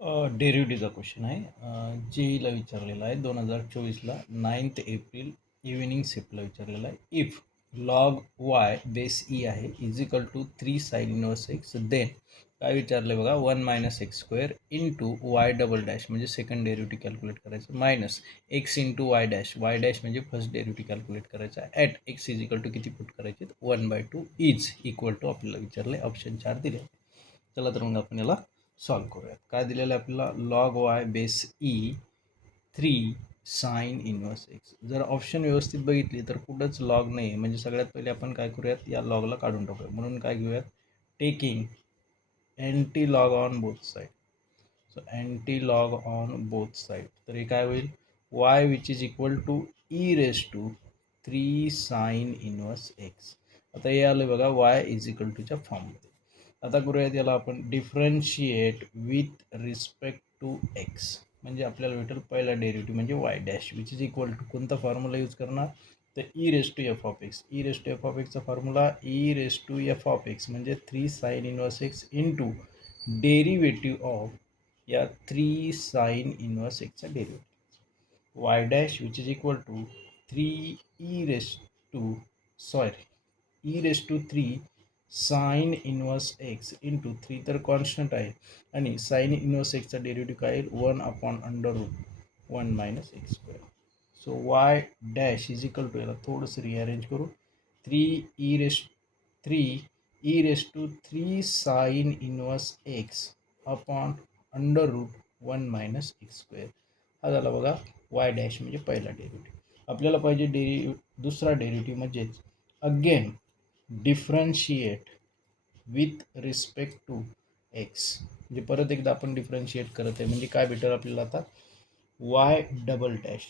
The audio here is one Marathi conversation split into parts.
डेरिव्हेटिव्हचा क्वेश्चन आहे. जेईला विचारलेला आहे 2024ला 9 एप्रिल इव्हिनिंग शिफ्टला विचारलेला आहे. If log y base e आहे is equal to 3 sine inverse x then काय विचारलं बघा 1 minus x square into y double dash म्हणजे सेकंड डेरिव्हेटिव्ह कॅल्क्युलेट करायचं minus x into y dash म्हणजे फर्स्ट डेरिव्हेटिव्ह कॅल्क्युलेट करायचा at x is equal to किती पुट करायचे 1/2 इज इक्वल टू आपल्याला विचारलं आहे. ऑप्शन 4 दिले. चला तर मग आपण याला सॉल्व करूयात. काय दिलेलं आहे आपल्याला log y base E 3 sine inverse x. जर ऑप्शन व्यवस्थित बघितली तर कुठंच लॉग नाही आहे, म्हणजे सगळ्यात पहिले आपण काय करूयात या लॉगला काढून टाकूया. म्हणून काय घेऊयात taking antilog on both side. So antilog on both side तर हे काय होईल y which is equal to e raise to 3 sine inverse x. आता हे आलं बघा वाय इज इक्वल टूच्या फॉर्ममध्ये. आता करूयात याला आपण differentiate with respect to x. म्हणजे आपल्याला भेटेल पहिला डेरिव्हेटिव्ह म्हणजे y dash which is equal to कोणता फॉर्म्युला यूज करणार तर e raise to f of x. E raise to f of एक्सचा formula e raise to f of x म्हणजे 3 sine inverse x into derivative of या 3 साइन इनवर्स एक्सचा derivative y dash which is equal to 3 e raise to e raise to 3 sine inverse x into 3 तर कॉन्स्टंट आहे आणि साइन इनवर्स एक्सचा डेरिव्हेटिव्ह काय येईल 1/√1 minus x square. So y dash is equal to याला थोडंसं रिअरेंज करू 3 sine inverse x upon √1 minus x square. हा झाला बघा वाय डॅश म्हणजे पहिला डेरिव्हेटिव्ह. आपल्याला पाहिजे दुसरा डेरिव्हेटिव्ह म्हणजेच again differentiate with respect to x. म्हणजे परत एकदा आपण डिफरन्शिएट करत आहे म्हणजे काय भेटेल आपल्याला आता वाय डबल डॅश.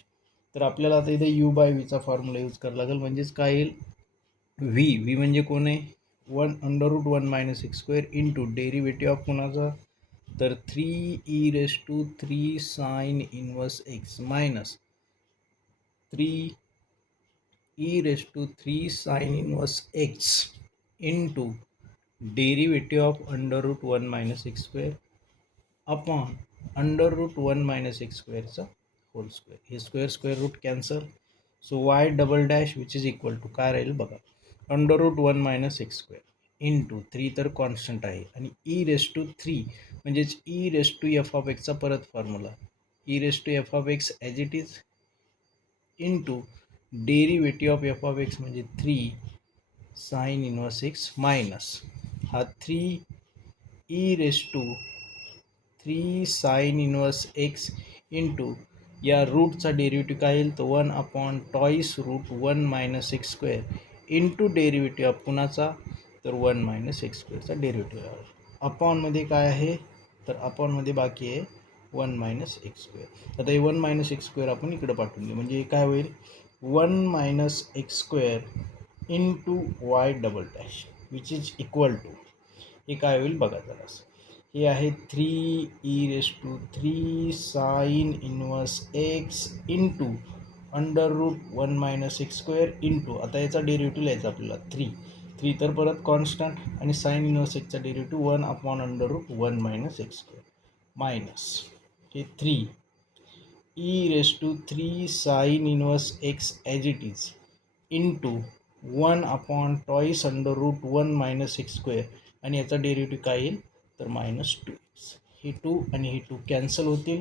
तर आपल्याला आता इथे यू बाय व्हीचा फॉर्म्युला यूज करावा लागेल. म्हणजेच काय येईल व्ही म्हणजे कोण आहे 1/√1 minus x square into derivative of कोणाचा तर 3 e raise to 3 sine inverse x minus 3 e raise to 3 sine inverse x into derivative of √1 minus x square upon √1 minus x स्क्वेअरचा होल स्क्वेअर. हे square root cancel. So y double dash which is equal to काय राहील बघा √1 मायनस एक्स स्क्वेअर इंटू 3 तर कॉन्स्टंट आहे आणि ई रेस टू 3 म्हणजेच e raise to f of एक्सचा परत formula e raise to f of x as it is into derivative of f of x म्हणजे 3 साइन इनवर्स एक्स मायनस हा 3 e raise to 3 sine inverse x into या रूटचा डेरिव्हेटिव्ह काय येईल तर 1/√1 minus x square into derivative of कुणाचा तर 1 मायनस एक्स स्क्वेअरचा डेरिव्हेटिव्ह. अपॉनमध्ये काय आहे तर अपॉनमध्ये बाकी आहे 1 मायनस एक्स स्क्वेअर. आता हे 1 मायनस एक्स स्क्वेअर आपण इकडं पाठवून देऊ म्हणजे काय होईल 1 minus x square into y double dash which is equal to हे काय होईल बघा जरासं. हे आहे 3 e raise to 3 sine inverse x into √1 minus x square into आता याचा डेरिव्हेटिव्ह लिहायचा आपल्याला 3 तर परत कॉन्स्टंट आणि साइन इनवर्स एक्सचा derivative 1/√1 minus x square minus हे 3 e raise to 3 sine inverse x as it is into 1/2√1 minus x square आणि याचा डेरिव्हेटिव्ह काय येईल तर -2x. हे 2 आणि हे 2 कॅन्सल होतील.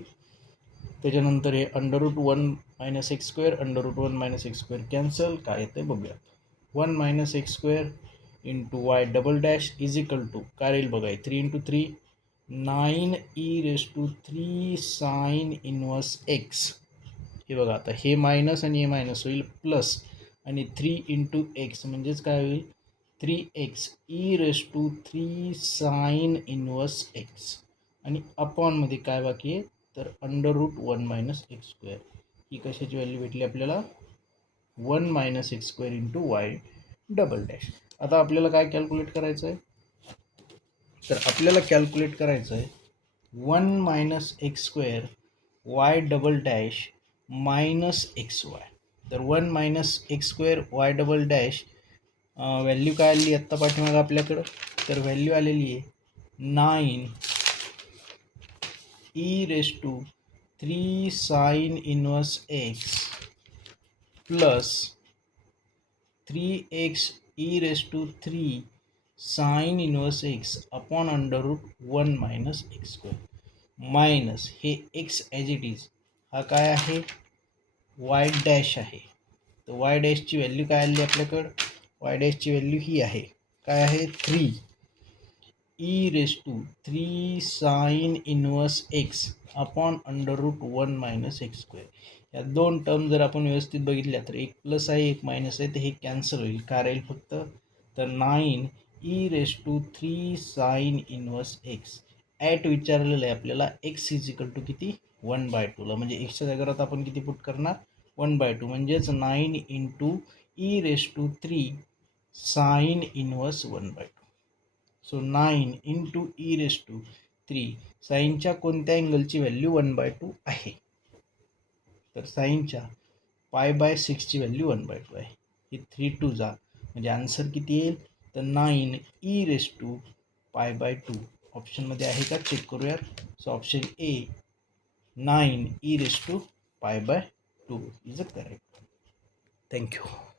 त्याच्यानंतर हे √1 minus x square √1 minus x square cancel काय येतं बघूया 1 minus x square into y double dash is equal to काय राहील बघा 3 × 3 9 e raise to 3 sine inverse x. हे बघा आता हे मायनस आणि हे मायनस होईल प्लस आणि 3 × एक्स म्हणजेच काय होईल 3x e raise to 3 sine inverse x आणि अपॉनमध्ये काय बाकी आहे तर √1 मायनस एक्स स्क्वेअर. ही कशाची व्हॅल्यू भेटली आपल्याला 1 minus x square into y double dash. आता आपल्याला काय कॅल्क्युलेट करायचं आहे तर आपल्याला कॅल्क्युलेट करायचं आहे 1 minus x square Y double dash minus x Y. तर 1 minus x square Y double dash value काय आली आत्ता पाठीमागं आपल्याकडं तर व्हॅल्यू आलेली आहे 9 e raise to 3 sine inverse x plus 3x e raise to 3 sine inverse x upon under root 1 minus x square minus हे एक्स ॲज इट इज हा काय आहे वाय डॅश आहे. तर वाय डॅशची व्हॅल्यू काय आली आपल्याकडं वाय डॅशची व्हॅल्यू ही आहे काय आहे 3 e raise to 3 sine inverse x upon under root 1 minus x square. या दोन टर्म जर आपण व्यवस्थित बघितल्या तर एक प्लस आहे एक मायनस आहे तर हे कॅन्सल होईल. काय राहील फक्त तर 9 e raise to 3 sine inverse x at विचारलेलं आहे आपल्याला एक्स इज इक्वल टू किती 1/2ला म्हणजे एक्सच्या जागेवर आपण किती पुट करणार 1/2 म्हणजेच 9 into e raise to 3 sine inverse 1/2. So 9 into e raise to 3 साईनच्या कोणत्या अँगलची व्हॅल्यू 1/2 आहे तर साईनच्या π/6ची व्हॅल्यू 1/2 आहे. ही 3 2 जा म्हणजे आन्सर किती येईल तर 9 ई रेस टू π/2 ऑप्शनमध्ये आहे का चेक करूया. So option A 9 e raise to π/2 is a correct. Thank you.